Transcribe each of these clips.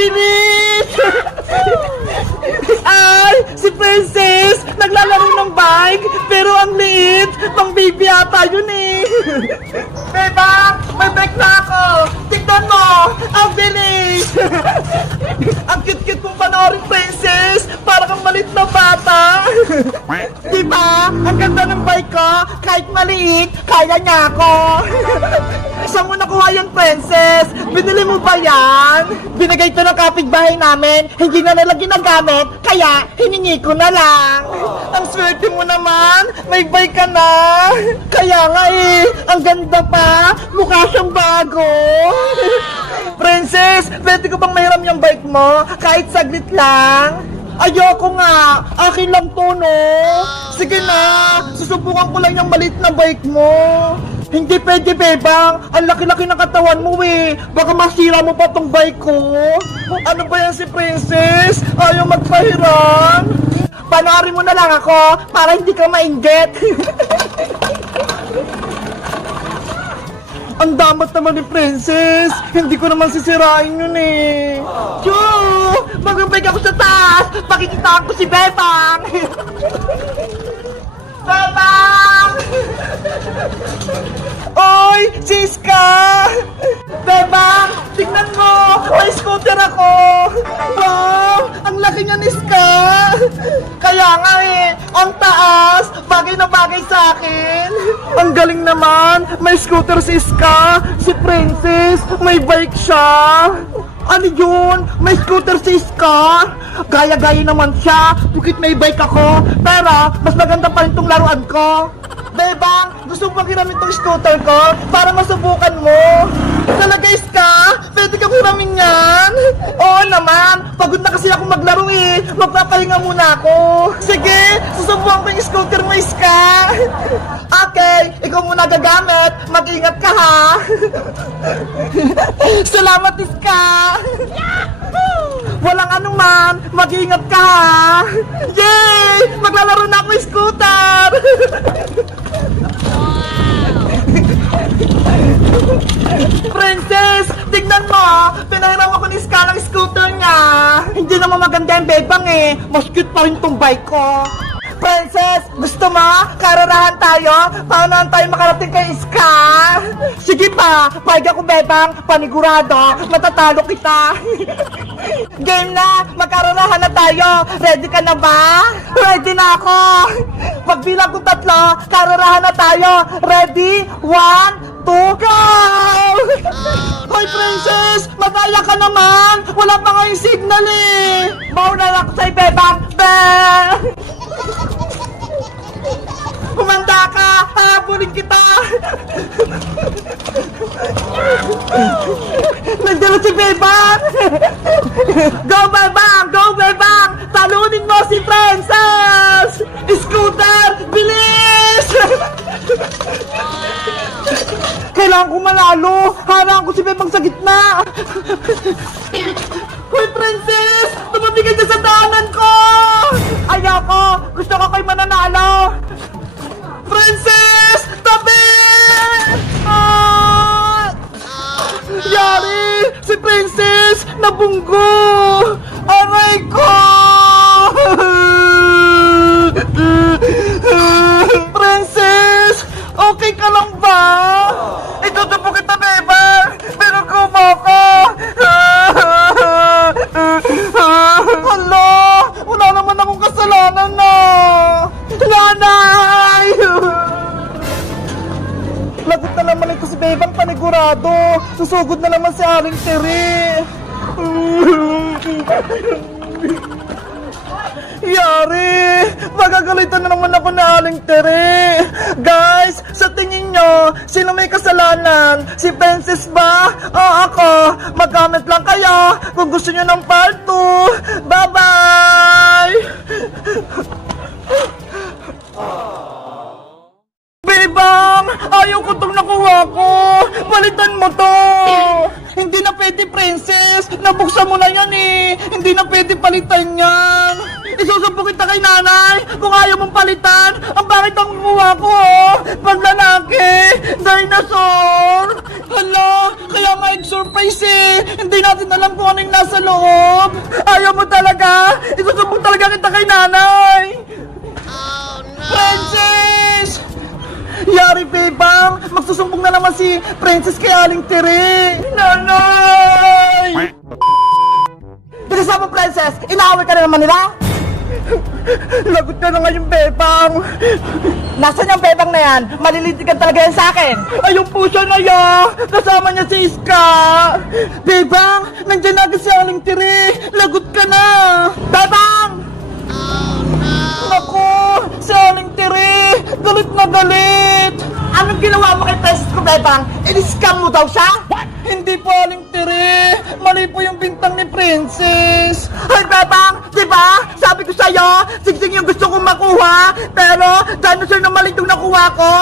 Bilis! Ay, si Princess! Naglalaro ng bike, pero ang liit. Pang baby ata yun eh. Beba, may bike na ako. Tignan mo, ang bilis! Ang cute-cute mong panoorin, Princess. Para kang malit na bata. Diba? Ang ganda ng bike ko. Kahit maliit, kaya niya ako. Saan mo nakuha yung Princess? Binili mo ba yan? Binigay to ng kapitbahay namin. Hindi na nila ginagamit, kaya hiningi ko na lang. Ang swerte mo naman. May bike ka na. Kaya nga eh, ang ganda pa. Mukha siyang bago. Princess, pwede ko bang mahiram yung bike mo? Kahit saglit lang. Ayoko nga. Akin lang to, no? Sige na. Susubukan ko lang yung maliit na bike mo. Hindi pwede, Bebang. Ang laki-laki ng katawan mo, eh. Baka masira mo pa tong bike ko. Ano ba yan si Princess? Ayaw magpahiram. Panoorin mo na lang ako para hindi ka mainggit. Ang damat naman ni Princess. Hindi ko naman sisirain yun eh. Choo! Magbabike ako sa taas. Pakikitaan ko si Bebang. Bebang! Oy! Siska! Bebang! Tingnan mo! May scooter ako! Wow! Ang laki niya ni Ska! Kaya nga eh! Ang taas! Bagay na bagay sa akin! Ang galing naman! May scooter si Ska! Si Princess! May bike siya! Ano yun? May scooter si Ska? Gaya-gaya naman siya! Bukit may bike ako! Pero mas maganda pa rin tong laruan ko! Bebang, gusto mo bang hiramin tong scooter ko para masubukan mo? Talaga, Ska? Pwede kang hiramin yan? Oo naman, pagod na kasi ako maglaro eh. Magpapahinga muna ako. Sige, susubukan ko yung scooter mo, Ska. Okay, ikaw muna gagamit. Mag-ingat ka ha. Salamat, Ska. Walang anuman, mag-ingat ka ha. Yay! Maglalaro na ako yung scooter. Princess, tignan mo, pinahiram ako ni Ska ng scooter niya. Hindi naman maganda yung Bebang eh. Mas cute pa rin tong bike ko. Princess, gusto mo? Kararahan tayo? Paunahan tayo makarating kay Ska? Sige pa, pahig ako Bebang, panigurado, matatalo kita. Game na, magkararahan na tayo. Ready ka na ba? Ready na ako. Pagbilang ko 3, kararahan na tayo. Ready? 1, 2, go! Hoy Princess, madaya ka naman. Wala pa nga yung signal eh. Mauna lang ako sa'yo Bebang. Humanda ka! Habulin kita! Nandito si Bebang! Go Bebang! Go Bebang! Talunin mo si Princess! Scooter! Bilis! Kailangan ko manalo! Harang ko si Bebang sa gitna! Hoy Princess! Tumabigay ka sa daanan ko! Ayoko! Gusto ko kayo mananalo! Princess! Tabi! Ah! Yari! Si Princess! Nabunggo! Aray ko! Princess! Okay ka lang ba? Itutupo kita, Beba! Pero kumo ko! Hala! Wala naman akong kasalanan na! Nanay! Lagot na naman ito si Bebang panigurado. Susugod na naman si Aling Tere. Yari! Magagalitan na naman ako na Aling Tere. Guys, sa tingin nyo, sino may kasalanan? Si Princess ba? O ako? Magamit lang kayo kung gusto nyo ng part 2. Bye-bye! Bebang! Ayaw ko itong nakuha ko! Palitan mo to! Hindi na pwede, Princess! Nabuksan mo na yan eh! Hindi na pwede palitan yan! Isusubo kita kay nanay kung ayaw mong palitan! Ang bakit ang kuha ko oh! Pag lalaki! Dinosaur! Hala! Kaya nga egg surprise eh! Hindi natin alam kung ano yung nasa loob! Ayaw mo talaga! Isusumbong talaga kita kay nanay! Oh no! Princess! Yari, Bebang! Magsusumbong na naman si Princess kay Aling Tere! Nanay! Bilisan mo, Princess! Inaaway ka na naman nila! Lagot ka na ngayon, Bebang! Nasaan yung Bebang na yan? Malilitigan talaga yan sa akin! Ayun po siya na ya! Kasama niya si Iska! Bebang! Nandiyan na agad si Aling Tere! Lagot ka na! Bebang! Oh no! Naku! Si Aling Tere! Galit na galit! Anong ginawa mo kay Princess ko, Bebang? In-scam mo daw siya? What? Hindi po, Aling Tere! Mali po yung bintang ni Princess! Ay, Bebang! Diba? Sabi ko sa'yo, sigsing yung gusto kong makuha, pero dahil na sa'yo na mali itong nakuha ko,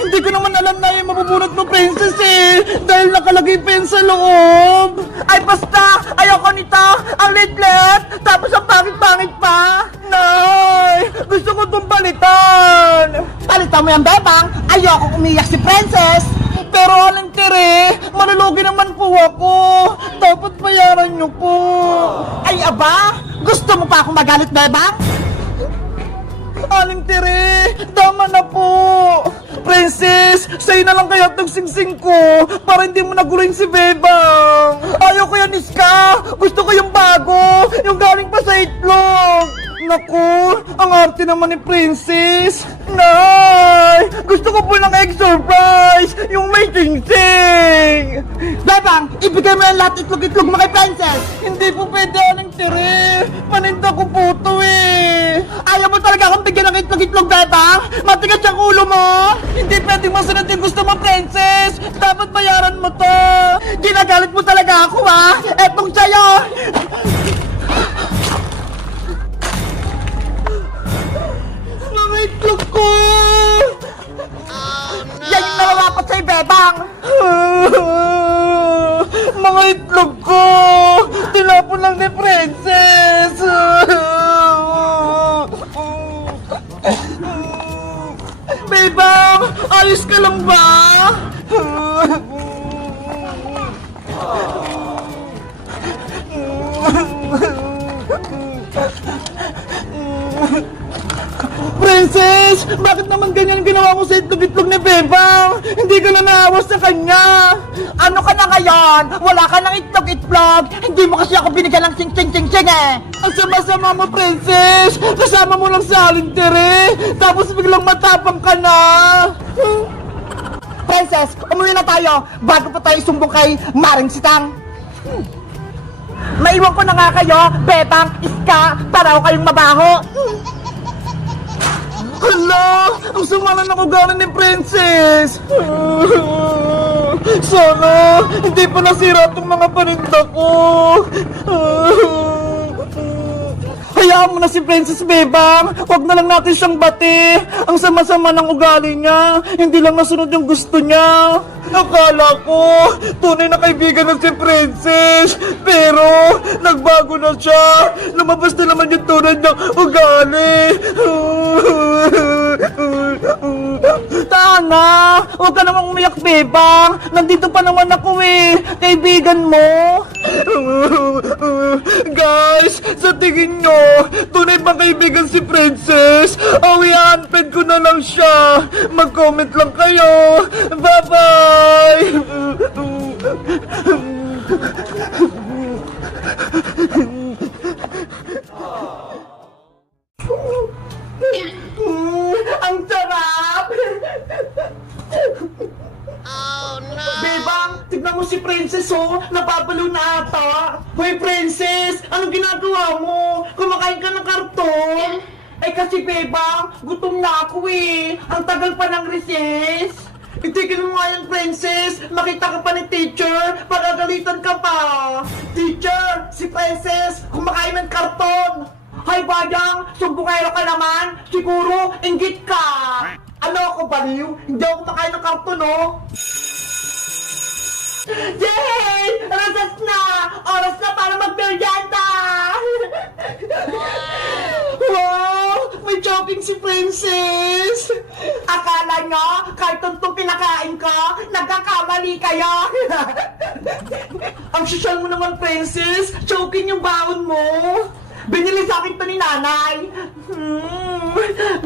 hindi ko naman alam na yung mabubunot mo, Princess eh! Dahil nakalagay pa yun sa loob! Ay, basta! Ayoko nito! Ang lit-lit! Tapos ang pangit-pangit pa! Nay! Gusto ko itong palitan! Palitan mo yan, Bebang! Ayoko umiyak si Princess! Pero Aling Tere, malulugi naman po ako. Dapat bayaran niyo po. Ay aba, gusto mo pa akong magalit, Bebang? Aling Tere, tama na po. Princess, sa'yo na lang kaya itong singsing ko para hindi mo naguluhin si Bebang. Ayaw ko yan, Iska. Gusto ko yung bago, yung galing pa sa itlog. Naku, ang arte naman ni Princess. Nay, gusto ko po ng egg surprise, yung may sing-sing. Bebang, ibigay mo yung lahat itlog-itlog mo kay Princess. Hindi po pwede, Aling Tere. Paninda ko po to eh. Ayaw mo talaga akong bigyan ng itlog-itlog, Bebang? Matigas ang ulo mo. Hindi pwedeng masunod yung gusto mo, Princess. Dapat bayaran mo to. Ginagalit mo talaga ako, ha? Etong sa'yo. Itlog ko! Oh, no. Yan yung nalalapat sa'yo, Bebang! Mga itlog ko! Tinapon lang ni Princess! Bebang! Ayos ka lang ba? Princess! Bakit naman ganyan ginawa mo sa itlog-itlog ni Bebang? Hindi ka na naawas sa kanya! Ano ka na ngayon? Wala ka ng itlog-itlog! Hindi mo kasi ako binigyan ng sing-sing-sing-sing eh! Ang sama-sama mo, Princess! Kasama mo lang sa Aling Tere! Tapos biglang matapang ka na! Princess, umuwi na tayo bago pa tayo sumbong kay Maring Sitang! Maiwan ko na nga kayo, Bebang, Iska, para ako kayong mabaho! Hala! Ang sama na nakugalan ni Princess! Sana hindi pa nasira itong mga paninda ko! Hayaan mo na si Princess, Bebang! Huwag na lang natin siyang bati! Ang sama-sama ng ugali niya! Hindi lang nasunod yung gusto niya! Akala ko, tunay na kaibigan na si Princess! Pero, nagbago na siya! Lumabas na naman yung tunay ng ugali! Tana! Huwag ka namang umiyak, Bebang! Nandito pa naman ako eh! Kaibigan mo! Guys, sa tingin nyo, tunay bang kaibigan si Princess? Awi-unfriend ko na lang siya! Mag-comment lang kayo! Bye-bye! Ang sarap! Oh no! Bebang, tignan mo si Princess oh! Napapalo na ata! Hoy Princess! Anong ginagawa mo? Kumakain ka ng karton? Ay kasi Bebang, gutom na ako eh! Ang tagal pa ng recess! Itigil mo nga yan, Princess! Makita ka pa ni teacher! Pagagalitan ka pa! Teacher! Si Princess! Kumakain ng karton! Hay Bayang! Sumbukero ka naman! Siguro, inggit ka! Ano ako, baliw? Hindi ako kumakain ng karton, oh! Yay! Rasas na! Oras na para mag-merienda! Wow! May jogging si Princess! Akala nyo, kahit tuntong kinakain ko, nagkakamali kayo. Ang sosyal mo naman, Princess. Choking yung baon mo. Binili sa akin to ni nanay.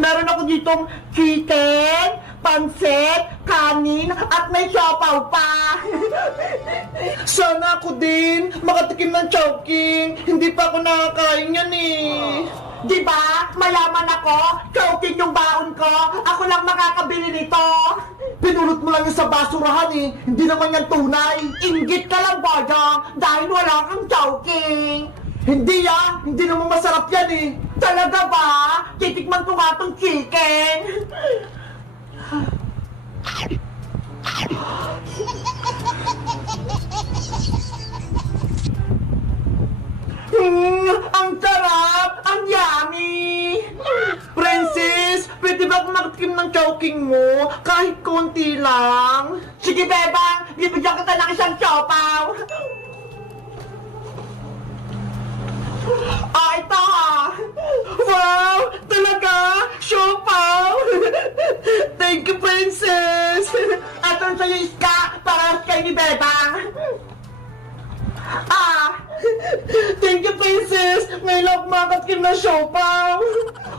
Meron ako ditong chicken, pansit, kanin, at may siopaw pa. Sana ako din makatikim ng choking. Hindi pa ako nakakain yan eh. Diba? Mayaman ako. Choking yung baon ko. Ako lang makakabili nito. Pinulot mo lang yung sa basurahan eh. Hindi naman yan tunay. Inggit ka lang, Boyong, dahil wala kang choking. Hindi hindi naman masarap yan eh. Talaga ba? Titikman ko nga tong chicken. Ang sarap! Ang yummy! Princess, pwede ba akong makatikim ng choking mo? Kahit konti lang. Sige, Bebang! Bibigyan kita ng isang siopaw! Ito ha! Wow! Talaga? Siopaw! Thank you, Princess! Aton sa'yo, Iska, para kay ni Bebang! Thank you, Princess! Ngayon lang makatikim ng siopaw!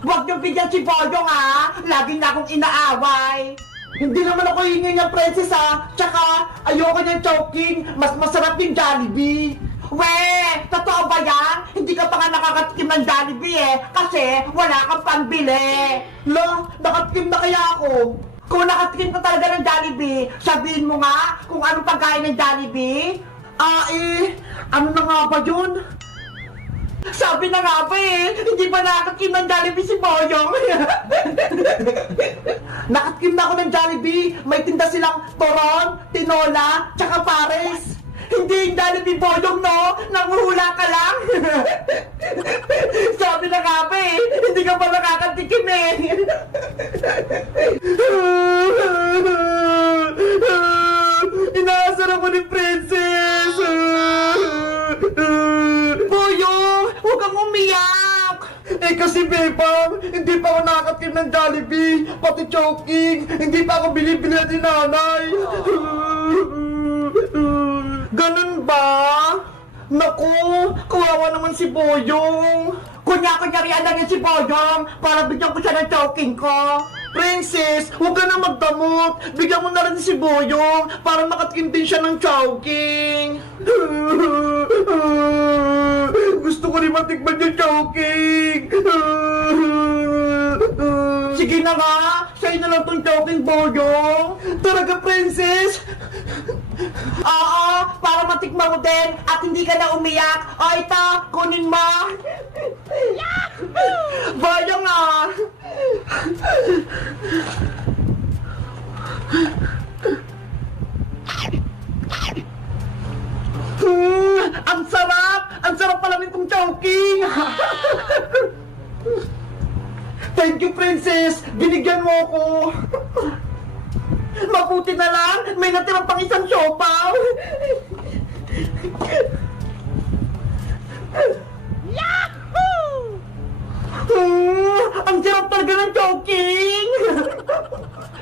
Huwag niyo bigyan si Boyong ha! Lagi na akong inaaway! Hindi naman ako hingin niya, Princess ha! Tsaka, ayoko niyang choking! Mas masarap yung Jollibee! Weh! Totoo ba yan? Hindi ka pa nga nakakatikim ng Jollibee eh! Kasi wala kang pambili! Lo, nakatikim na kaya ako? Kung nakatikim ka talaga ng Jollibee, sabihin mo nga kung anong pagkain ng Jollibee? Ano na nga ba yun? Sabi na nga ba eh, hindi ba nakatikim ng Jollibee si Boyong? Nakatikim na ako ng Jollibee, may tinda silang toron, tinola, tsaka pares. Hindi yung Jollibee, Boyong, no? Nanguhula ka lang. Sabi na nga ba eh, hindi ka pa nakakatikim eh. Inaasar ako ni Princess. Boyong, huwag kang umiyak. Kasi Bebang, hindi pa ako nakakatikim ng Jollibee, pati choking, hindi pa ako bilibili ni nanay. Ganun ba? Naku, kawawa naman si Boyong. Kunya-kunyarian lang yan si Boyong para bigyan ko siya ng choking ko. Princess, huwag ka na magdamot. Bigyan mo na rin si Boyong para makatikim din siya ng choking. Gusto ko rin matikman yung choking. Sige na nga, sa'yo na lang tong choking, Boyong. Talaga, Princess? Oo, para matikman mo din at hindi ka na umiyak. O ito, kunin mo. Boyong ah. Ang sarap! Ang sarap pala nitong choking! Thank you, Princess! Binigyan mo ako! Mabuti na lang! May natirang pang isang siopaw! Yahoo! Ang sarap talaga ng choking!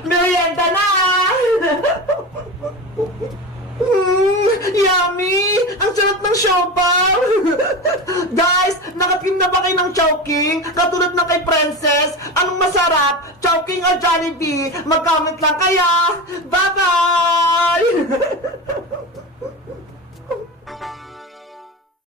Merienda na! Yummy! Ang sarap ng siopaw! Guys, nakatikim na ba kayo ng choking? Katulad ng kay Princess? Anong masarap? Choking o Jollibee? Mag-comment lang kayo! Bye-bye!